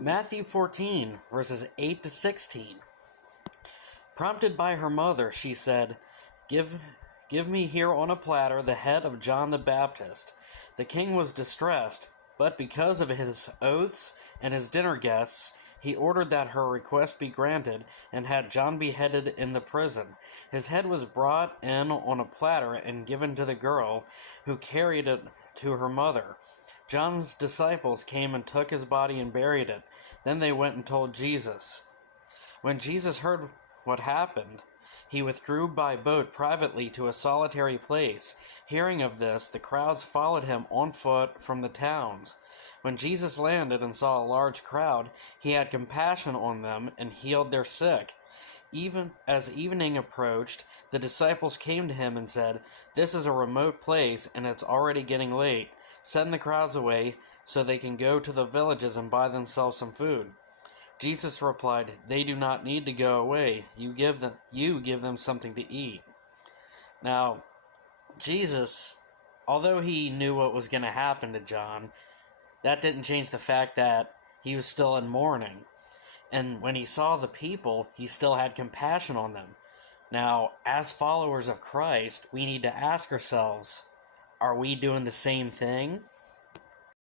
Matthew 14, verses 8 to 16. Prompted by her mother, she said, Give me here on a platter the head of John the Baptist. The king was distressed, but because of his oaths and his dinner guests, he ordered that her request be granted and had John beheaded in the prison. His head was brought in on a platter and given to the girl, who carried it to her mother. John's disciples came and took his body and buried it. Then they went and told Jesus. When Jesus heard what happened, he withdrew by boat privately to a solitary place. Hearing of this, the crowds followed him on foot from the towns. When Jesus landed and saw a large crowd, he had compassion on them and healed their sick. Even as evening approached, the disciples came to him and said, "This is a remote place, and it's already getting late. Send the crowds away so they can go to the villages and buy themselves some food." Jesus replied, "They do not need to go away. You give them something to eat." Now, Jesus, although he knew what was going to happen to John, that didn't change the fact that he was still in mourning. And when he saw the people, he still had compassion on them. Now, as followers of Christ, we need to ask ourselves, are we doing the same thing?